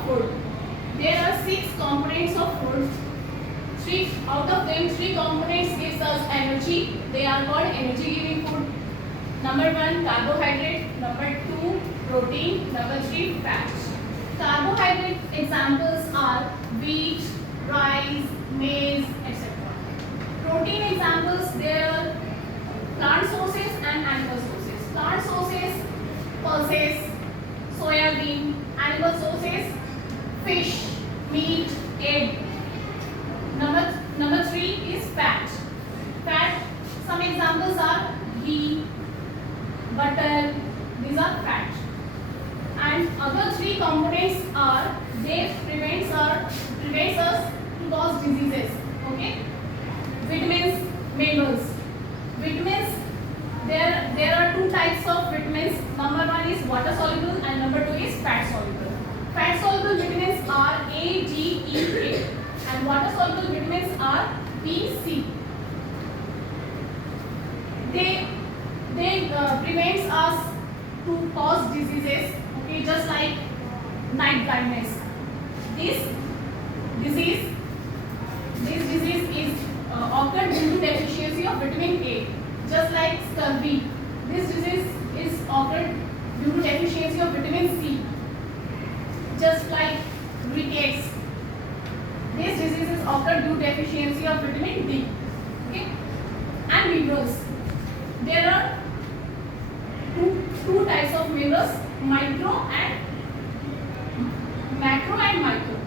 of food. There are 6 components of food. Out of them, 3 components gives us energy. They are called energy giving food. Number 1, carbohydrate. Number 2, protein. Number 3, fat. Carbohydrate examples are wheat, rice, maize, etc. Protein examples, there are plant sources and animal sources. Plant sources, pulses, soya bean. Animal sources, fish, meat, egg. Number 3 is fat. Fat, some examples are ghee, butter. These are fat. And other 3 components are, they prevents us to cause diseases. Okay. Vitamins, minerals. Vitamins, there are 2 types of vitamins. Number 1 is water soluble and number 2 is fat soluble. Fat soluble vitamins are A, D, E, K, and water soluble vitamins are B, C. They prevents us to cause diseases. Okay, just like night blindness. This disease is occurred due to deficiency of vitamin A. Just like scurvy, this disease is occurred due to deficiency of vitamin C. Just like rickets, this disease is occurred due to deficiency of vitamin D. Okay, and minerals. There are two types of minerals: macro and micro.